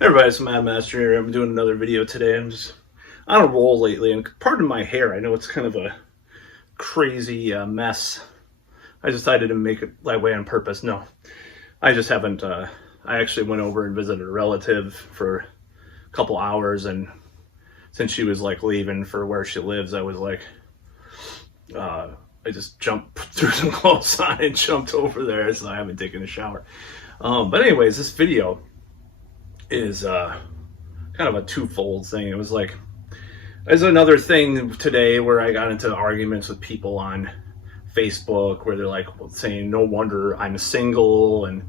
Hey everybody, it's Mad Master here. I'm doing another video today. I'm just on a roll lately, and pardon my hair. I know it's kind of a crazy mess. I decided to make it that way on purpose. No, I just haven't. I actually went over and visited a relative for a couple hours, and since she was like leaving for where she lives, I was like, I just jumped, threw some clothes on, and jumped over there. So I haven't taken a shower. But anyways, this video is kind of a twofold thing. It was like, there's another thing today where I got into arguments with people on Facebook where they're like saying, no wonder I'm single, and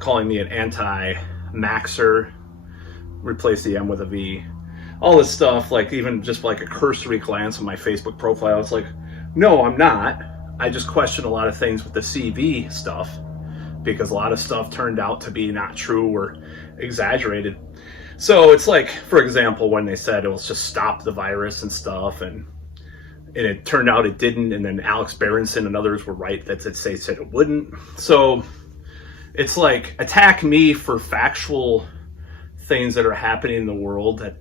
calling me an anti-maxer, replace the M with a V, all this stuff. Like, even just like a cursory glance on my Facebook profile, it's like, no, I'm not. I just question a lot of things with the CV stuff, because a lot of stuff turned out to be not true or exaggerated. So it's like, for example, when they said it will just stop the virus and stuff, and it turned out it didn't, and then Alex Berenson and others were right that they said it wouldn't. So it's like, attack me for factual things that are happening in the world that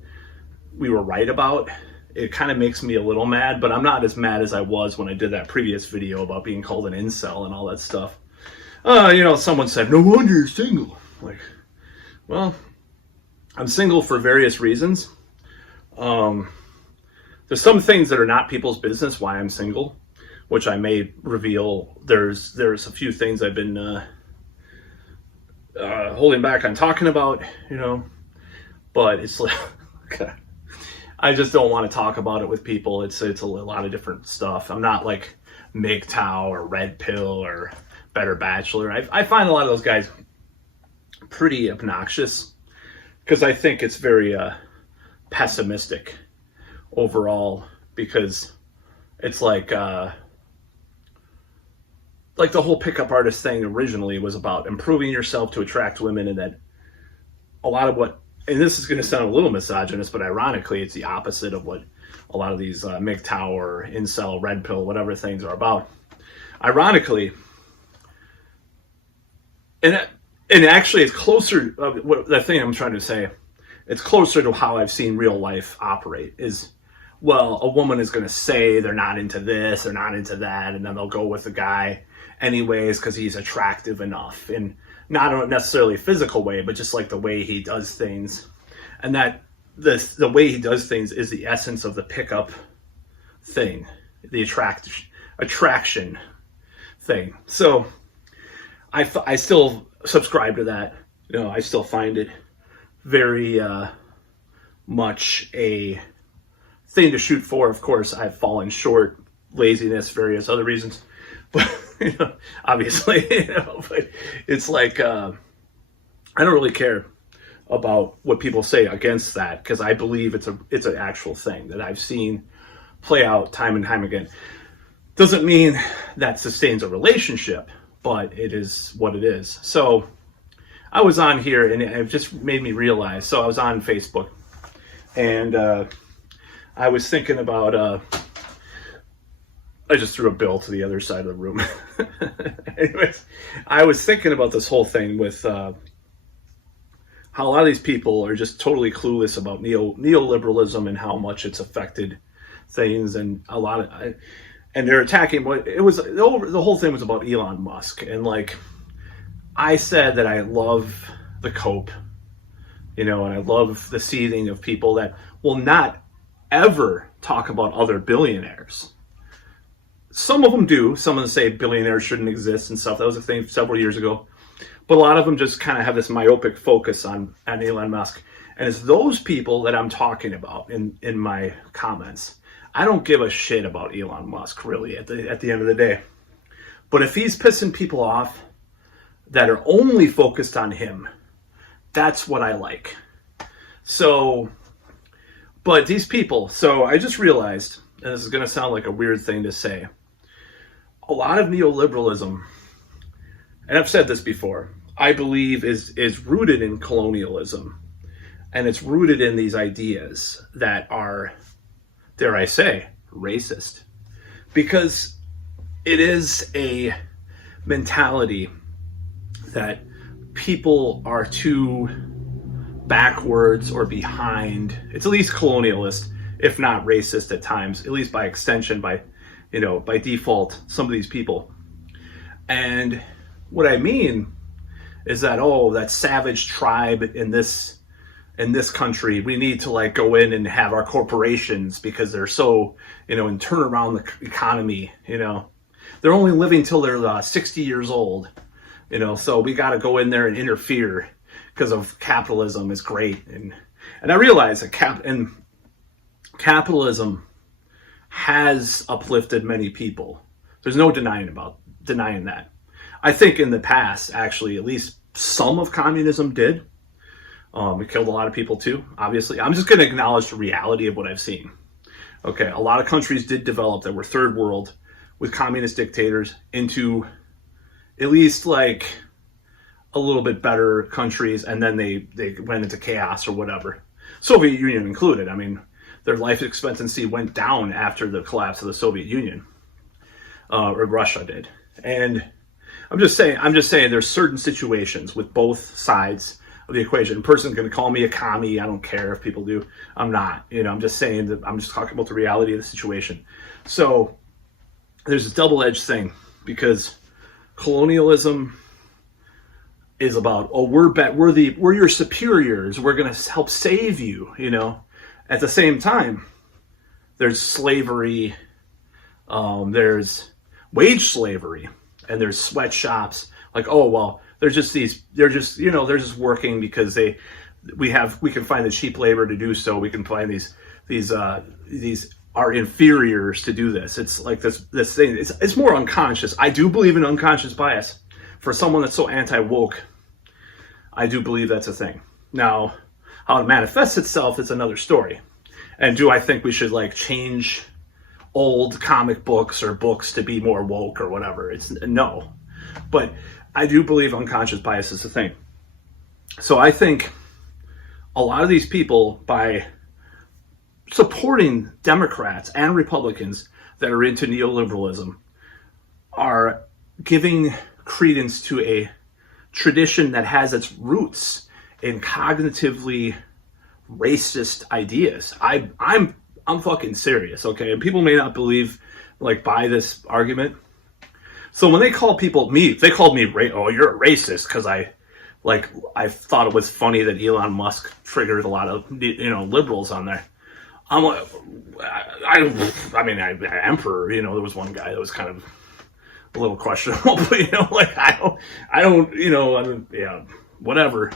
we were right about. It kind of makes me a little mad, but I'm not as mad as I was when I did that previous video about being called an incel and all that stuff. Someone said, no wonder you're single. Like, well, I'm single for various reasons. There's some things that are not people's business why I'm single, which I may reveal. There's a few things I've been holding back on talking about, but it's like, I just don't want to talk about it with people. It's a lot of different stuff. I'm not like MGTOW or Red Pill or Better Bachelor. I find a lot of those guys pretty obnoxious, because I think it's very pessimistic overall, because it's like the whole pickup artist thing originally was about improving yourself to attract women, and that a lot of what, and this is going to sound a little misogynist, but ironically it's the opposite of what a lot of these MGTOW or incel, Red Pill, whatever things are about. Ironically, and actually it's closer, the thing I'm trying to say, it's closer to how I've seen real life operate is, well, a woman is going to say they're not into this, they're not into that, and then they'll go with the guy anyways because he's attractive enough, and not necessarily a physical way, but just like the way he does things. And that the way he does things is the essence of the pickup thing, the attraction thing. So I still subscribe to that. I still find it very much a thing to shoot for. Of course, I've fallen short, laziness, various other reasons, but obviously, but it's like I don't really care about what people say against that, because I believe it's an actual thing that I've seen play out time and time again. Doesn't mean that sustains a relationship, but it is what it is. So I was on here, and it just made me realize. So I was on Facebook, and I was thinking about. I just threw a bill to the other side of the room. Anyways, I was thinking about this whole thing with how a lot of these people are just totally clueless about neoliberalism and how much it's affected things, and a lot of. And they're attacking what it was. The whole thing was about Elon Musk, and like I said that I love the cope, and I love the seething of people that will not ever talk about other billionaires. Some of them do. Some of them say billionaires shouldn't exist and stuff. That was a thing several years ago. But a lot of them just kind of have this myopic focus on Elon Musk. And it's those people that I'm talking about in my comments. I don't give a shit about Elon Musk, really, at the end of the day. But if he's pissing people off that are only focused on him, that's what I like. So, but these people, so I just realized, and this is going to sound like a weird thing to say, a lot of neoliberalism, and I've said this before, I believe is rooted in colonialism, and it's rooted in these ideas that are, dare I say, racist, because it is a mentality that people are too backwards or behind. It's at least colonialist, if not racist at times, at least by extension, by default, some of these people. And what I mean is that, that savage tribe in this country, we need to like go in and have our corporations because they're so, and turn around the economy, they're only living till they're 60 years old, so we got to go in there and interfere because of capitalism is great. And I realize that capitalism has uplifted many people. There's no denying that. I think in the past, actually, at least some of communism did. It killed a lot of people too, obviously. I'm just going to acknowledge the reality of what I've seen. Okay, a lot of countries did develop that were third world with communist dictators into at least like a little bit better countries, and then they went into chaos or whatever. Soviet Union included. I mean, their life expectancy went down after the collapse of the Soviet Union, or Russia did. And I'm just saying there's certain situations with both sides of the equation. A person's going to call me a commie. I don't care if people do. I'm not. I'm just saying that I'm just talking about the reality of the situation. So there's a double-edged thing, because colonialism is about, we're your superiors. We're going to help save you. At the same time, there's slavery. There's wage slavery, and there's sweatshops. Like, they're just working because we can find the cheap labor to do so. We can find these are inferiors to do this. It's like this thing. It's more unconscious. I do believe in unconscious bias. For someone that's so anti-woke, I do believe that's a thing. Now, how it manifests itself is another story. And do I think we should like change old comic books or books to be more woke or whatever? It's no. But I do believe unconscious bias is a thing. So I think a lot of these people, by supporting Democrats and Republicans that are into neoliberalism, are giving credence to a tradition that has its roots in cognitively racist ideas. I'm fucking serious, okay? And people may not buy this argument. So when they call they called me, you're a racist, because I thought it was funny that Elon Musk triggered a lot of liberals on there. I'm like, Emperor, there was one guy that was kind of a little questionable, but whatever.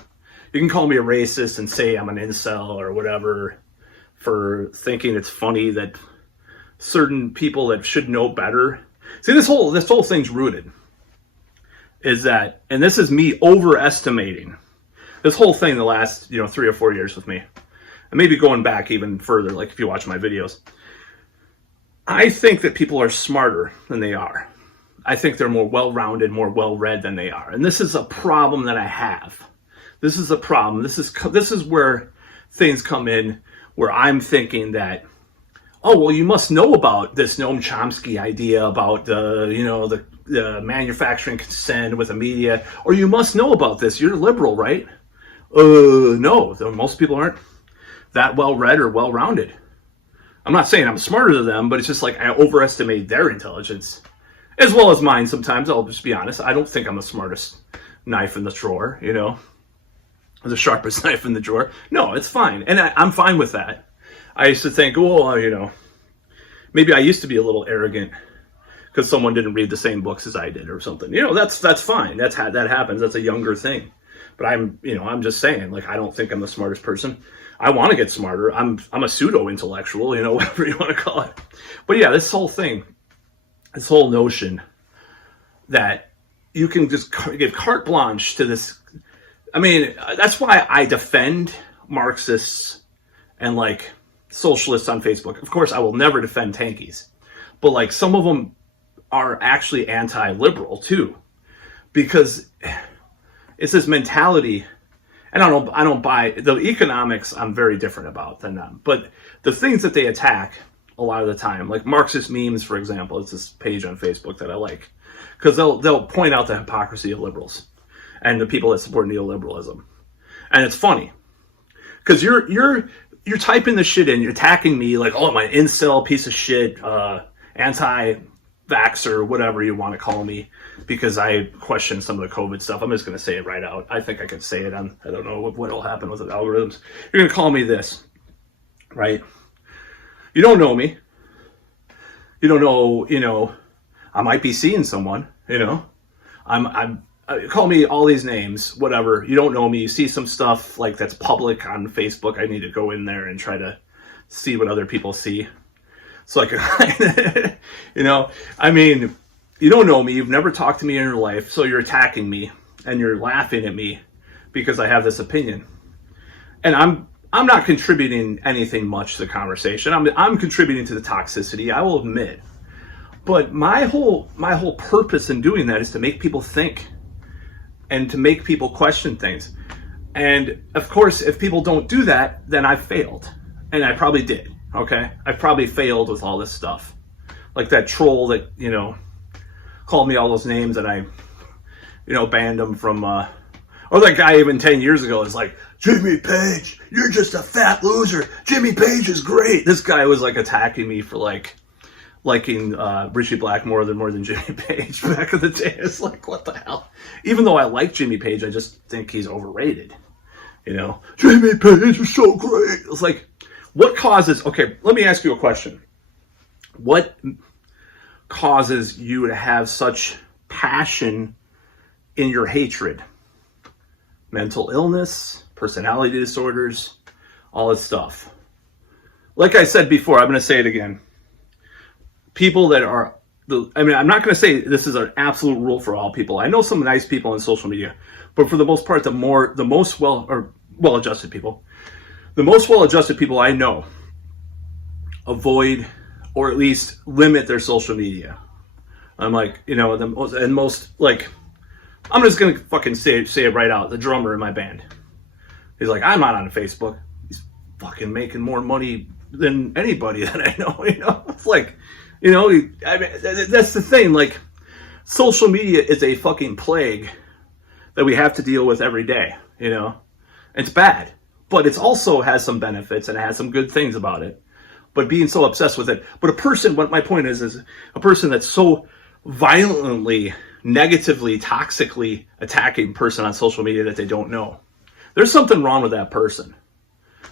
You can call me a racist and say I'm an incel or whatever for thinking it's funny that certain people that should know better. See, this whole thing's rooted is that, and this is me overestimating this whole thing the last 3 or 4 years with me, and maybe going back even further, like if you watch my videos. I think that people are smarter than they are. I think they're more well-rounded, more well-read than they are, and this is a problem that I have. This is a problem. This is where things come in, where I'm thinking that, you must know about this Noam Chomsky idea about the manufacturing consent with the media, or you must know about this. You're liberal, right? No, most people aren't that well-read or well-rounded. I'm not saying I'm smarter than them, but it's just like I overestimate their intelligence, as well as mine sometimes. I'll just be honest. I don't think I'm the smartest knife in the drawer, the sharpest knife in the drawer. No, it's fine. And I'm fine with that. I used to think, maybe I used to be a little arrogant because someone didn't read the same books as I did or something. That's fine. That happens. That's a younger thing. But I'm just saying, like, I don't think I'm the smartest person. I want to get smarter. I'm a pseudo-intellectual, whatever you want to call it. But yeah, this whole notion that you can just give carte blanche to this. I mean, that's why I defend Marxists and like socialists on Facebook. Of course, I will never defend tankies, but like some of them are actually anti-liberal too, because it's this mentality. And I don't buy the economics. I'm very different about than them, but the things that they attack a lot of the time, like Marxist memes, for example, it's this page on Facebook that I like, because they'll point out the hypocrisy of liberals and the people that support neoliberalism, and it's funny. because you're typing the shit in, you're attacking me like, oh, I'm an incel piece of shit, anti-vaxxer, whatever you want to call me, because I question some of the COVID stuff. I'm just going to say it right out. I think I could say it on, I don't know what will happen with the algorithms. You're going to call me this, right? You don't know me. You don't know, I might be seeing someone, call me all these names, whatever. You don't know me. You see some stuff like that's public on Facebook. I need to go in there and try to see what other people see. So I can, you don't know me. You've never talked to me in your life. So you're attacking me and you're laughing at me because I have this opinion. And I'm not contributing anything much to the conversation. I'm contributing to the toxicity, I will admit. But my whole purpose in doing that is to make people think and to make people question things. And of course, if people don't do that, then I've failed. And I probably did, okay? I probably failed with all this stuff. Like that troll that, called me all those names and I, banned them from, or that guy even 10 years ago is like, Jimmy Page, you're just a fat loser. Jimmy Page is great. This guy was like attacking me for liking Richie Black more than Jimmy Page back in the day. It's like, what the hell? Even though I like Jimmy Page, I just think he's overrated. Jimmy Page is so great. It's like, what causes, okay, let me ask you a question. What causes you to have such passion in your hatred? Mental illness, personality disorders, all this stuff. Like I said before, I'm going to say it again. People that are, I'm not going to say this is an absolute rule for all people. I know some nice people on social media, but for the most part, the most well-adjusted people I know avoid or at least limit their social media. I'm like, I'm just going to fucking say it right out. The drummer in my band, he's like, I'm not on Facebook. He's fucking making more money than anybody that I know. It's like, that's the thing. Like, social media is a fucking plague that we have to deal with every day. It's bad, but it also has some benefits and it has some good things about it. But being so obsessed with it, what my point is a person that's so violently, negatively, toxically attacking a person on social media that they don't know. There's something wrong with that person.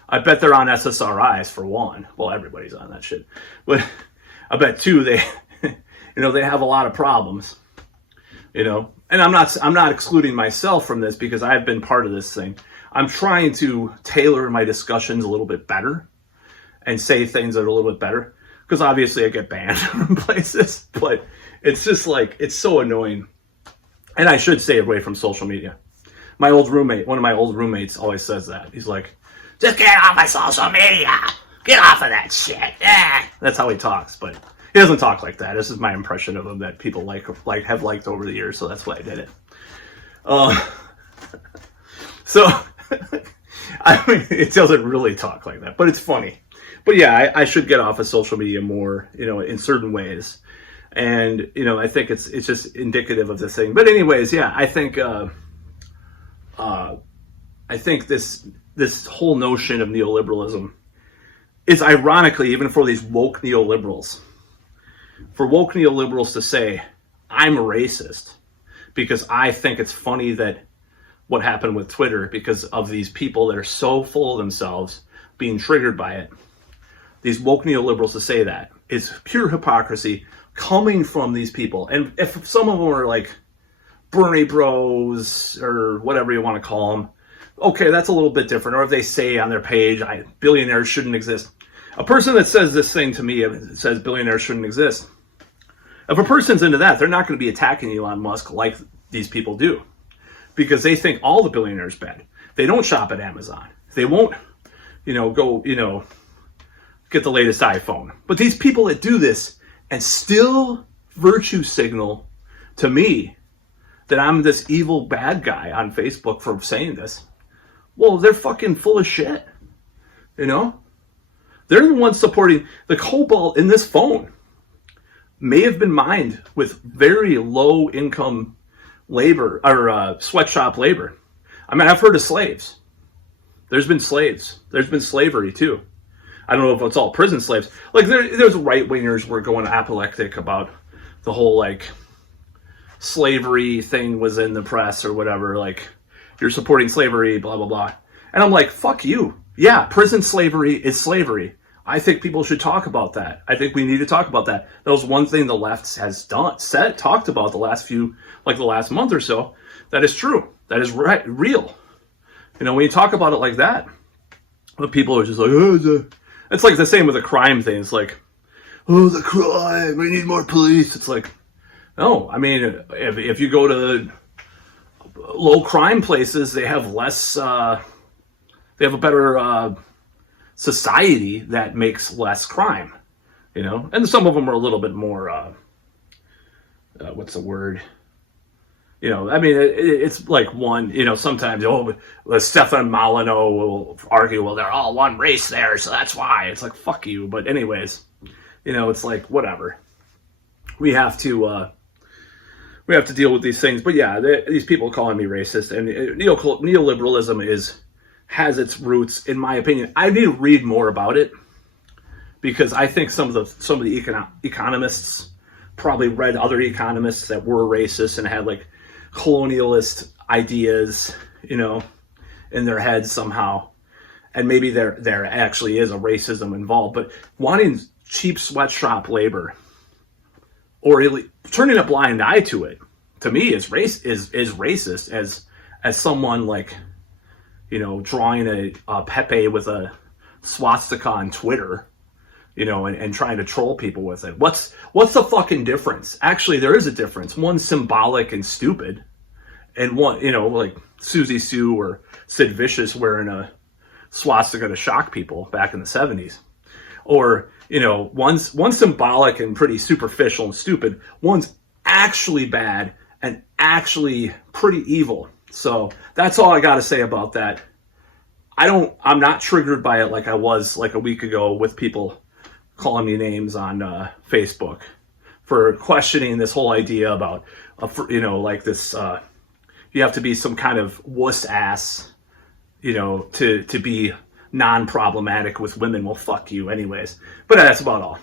I bet they're on SSRIs for one. Well, everybody's on that shit. But I bet two, they have a lot of problems. And I'm not excluding myself from this because I've been part of this thing. I'm trying to tailor my discussions a little bit better and say things that are a little bit better. Because obviously I get banned from places, but it's just like, it's so annoying. And I should stay away from social media. One of my old roommates always says that. He's like, just get off my social media. Get off of that shit. Yeah. That's how he talks, but he doesn't talk like that. This is my impression of him that people have liked over the years, so that's why I did it. It doesn't really talk like that, but it's funny. But yeah, I should get off of social media more, in certain ways. And, I think it's just indicative of this thing. But anyways, yeah, I think this whole notion of neoliberalism is ironically, even for these woke neoliberals, to say, I'm a racist because I think it's funny that what happened with Twitter because of these people that are so full of themselves being triggered by it. These woke neoliberals to say that is pure hypocrisy coming from these people. And if some of them are like Bernie bros or whatever you want to call them, okay, that's a little bit different. Or if they say on their page, billionaires shouldn't exist. A person that says this thing to me, says billionaires shouldn't exist. If a person's into that, they're not going to be attacking Elon Musk like these people do. Because they think all the billionaires bad. They don't shop at Amazon. They won't, go, get the latest iPhone. But these people that do this and still virtue signal to me that I'm this evil bad guy on Facebook for saying this, well, they're fucking full of shit. They're the ones supporting the cobalt in this phone. May have been mined with very low income labor or sweatshop labor. I've heard of slaves There's been slaves. There's been slavery too. I don't know if it's all prison slaves. Like there's right wingers were going apoplectic about the whole like slavery thing was in the press or whatever. Like you're supporting slavery, blah blah blah. And I'm like, fuck you. Yeah, prison slavery is slavery. I think people should talk about that. I think we need to talk about that. That was one thing the left has talked about the last month or so. That is true. That is real. You know, when you talk about it like that, the people are just like, oh, it's like the same with the crime thing. It's like, oh, the crime, we need more police. It's like, no, I mean, if you go to low crime places, they have less, they have a better society that makes less crime, you know? And some of them are a little bit more, what's the word? You know, I mean, it's like one, you know, sometimes, Stefan Molyneux will argue, well, they're all one race there, so that's why. It's like, fuck you. But anyways, you know, it's like, whatever. We have to deal with these things. But yeah, these people calling me racist, and neoliberalism has its roots, in my opinion. I need to read more about it because I think some of the economists probably read other economists that were racist and had like colonialist ideas, you know, in their heads somehow, and maybe there actually is a racism involved. But wanting cheap sweatshop labor or turning a blind eye to it, to me, is racist. As someone like, you know, drawing a Pepe with a swastika on Twitter, you know, and trying to troll people with it. What's the fucking difference? Actually, there is a difference. One's symbolic and stupid, and one, you know, like Susie Sue or Sid Vicious wearing a swastika to shock people back in the 70s. Or, you know, one's symbolic and pretty superficial and stupid. One's actually bad and actually pretty evil. So that's all I got to say about that. I'm not triggered by it like I was like a week ago with people calling me names on Facebook for questioning this whole idea about, you know, like this, you have to be some kind of wuss ass, you know, to be non-problematic with women. Well, fuck you anyways. But that's about all.